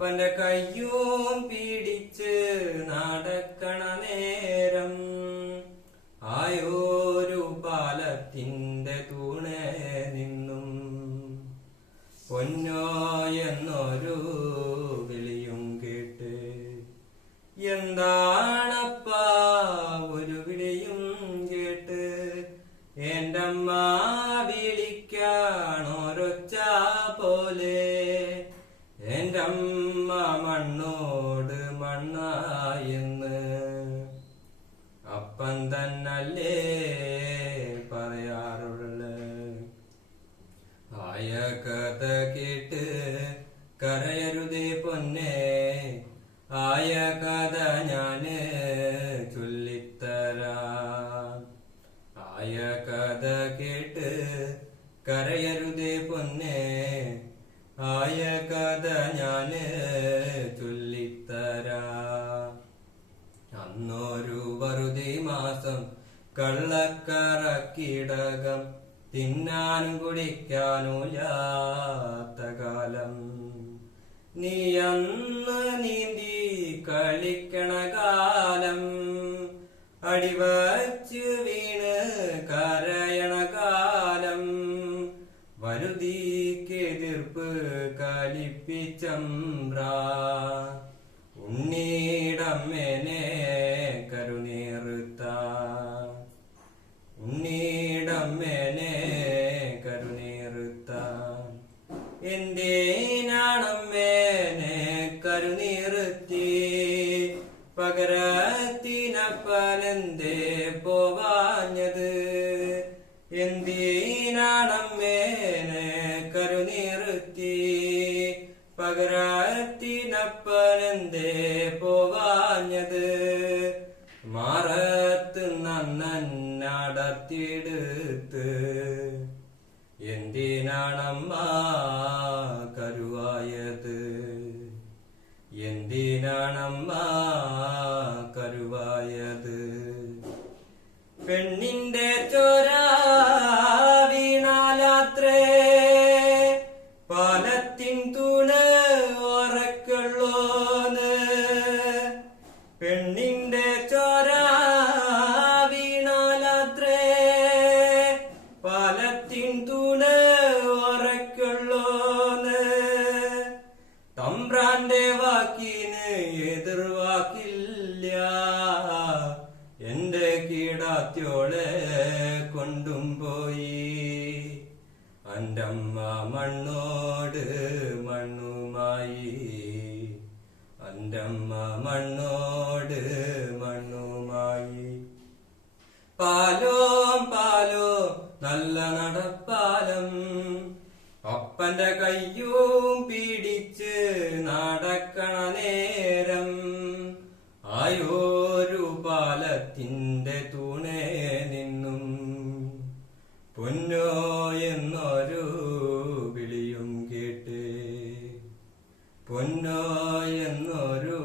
അപ്പന്റെ കയ്യും പിടിച്ച് നടക്കണ നേരം ആയോരു പാലത്തിന്റെ തൂണേ നിന്നും പൊന്നോ എന്നൊരു വിളിയും കേട്ട് എന്താണപ്പ ഒരു വിളിയും കേട്ട് എന്റെ അമ്മ വിളിക്കാണോരൊച്ച കഥ കേട്ട് കരയരുതേ പൊന്നെ. ആയ കഥ ഞാൻ ചൊല്ലിത്തരാം. ആയ കഥ കേട്ട് കരയരുതേ പൊന്നെ. ആയ കഥ ഞാൻ ചൊല്ലിത്തരാം. അന്നൊരു വെറുതെ മാസം കള്ളക്കറക്കിടകം തിന്നാനും കുടിക്കാനുമില്ലാത്ത കാലം. നീ അന്ന് നീന്തി കളിക്കണ കാലം. അടിവച്ചു വീണ് കരയണ കാലം. വരുതിക്കെതിർപ്പ് ഉണ്ണീടം ഉണ്ണീടമ്മേനെ എന്തേനാണമ്മേനെ കരുനീർത്തി പകരത്തിനപ്പലെന്തേ പോവാഞ്ഞത്? എന്തിനാണമ്മേനെ കരുനീർത്തി പകരത്തിനപ്പലെന്തേ പോവാഞ്ഞത്? മാറത്ത് നന്നടത്തിയെടുത്ത് എന്തിനാണമ്മ കരുവായത്? എന്തിനാണമ്മ കരുവായത്? പെണ്ണിന്റെ ചോര വീണാലാത്രേ പാലത്തിൻ തൂണ് വാക്കിന് എതിർവാക്കില്ല. എന്റെ കീടാത്യോളെ കൊണ്ടും പോയി. അന്റമ്മ മണ്ണോട് മണ്ണുമായി. അന്റമ്മ മണ്ണോട് മണ്ണുമായി. പാലോ പാലോ നല്ല നടപ്പാലം. അപ്പന്റെ കയ്യും പിടിച്ച് പൊന്നോയെന്നൊരു